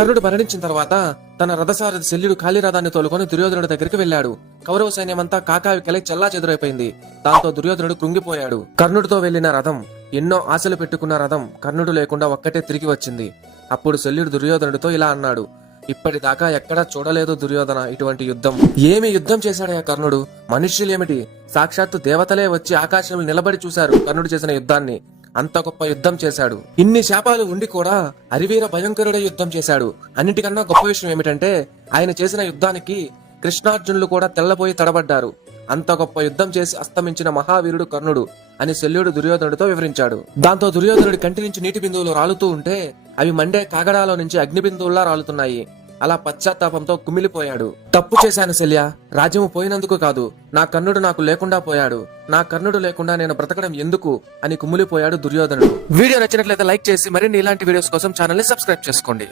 కర్ణుడు మరణించిన తర్వాత తన రథసారథి శల్యుడు కాళీరథాన్ని తోలుకొని దుర్యోధనుడి దగ్గరికి వెళ్ళాడు. కౌరవ సైన్యమంతా కాకావి కలై చల్లా చెదురైపోయింది. దాంతో దుర్యోధనుడు కృంగిపోయాడు. కర్ణుడితో వెళ్ళిన రథం ఎన్నో ఆశలు పెట్టుకున్న రథం కర్ణుడు లేకుండా ఒక్కటే తిరిగి వచ్చింది. అప్పుడు శల్యుడు దుర్యోధనుడితో ఇలా అన్నాడు ఇప్పటిదాకా ఎక్కడా చూడలేదు దుర్యోధన ఇటువంటి యుద్ధం. ఏమి యుద్ధం చేశాడయా కర్ణుడు? మనుష్యులేమిటి? సాక్షాత్తు దేవతలే వచ్చి ఆకాశంలో నిలబడి చూశారు కర్ణుడు చేసిన యుద్ధాన్ని. అంత గొప్ప యుద్ధం చేశాడు. ఇన్ని శాపాలు ఉండి కూడా అరివీర భయంకరుడే యుద్ధం చేశాడు. అన్నిటికన్నా గొప్ప విషయం ఏమిటంటే ఆయన చేసిన యుద్ధానికి కృష్ణార్జునులు కూడా తెల్లబోయి తడబడ్డారు. అంత గొప్ప యుద్ధం చేసి అస్తమించిన మహావీరుడు కర్ణుడు అని శల్యుడు దుర్యోధనుడితో వివరించాడు. దాంతో దుర్యోధనుడి కంటి నుంచి నీటి బిందువులు రాలుతూ ఉంటే అవి మండే కాగడాలో నుంచి అగ్ని బిందువుల్లా రాలుతున్నాయి. అలా పశ్చాత్తాపంతో కుమిలిపోయాడు. తప్పు చేశాను శల్య. రాజ్యము పోయినందుకు కాదు. నా కర్ణుడు నాకు లేకుండా పోయాడు. నా కర్ణుడు లేకుండా నేను బ్రతకడం ఎందుకు? అని కుమిలిపోయాడు దుర్యోధనుడు. వీడియో నచ్చినట్లయితే లైక్ చేసి మరిన్ని ఇలాంటి వీడియోస్ కోసం ఛానల్ని సబ్స్క్రైబ్ చేసుకోండి.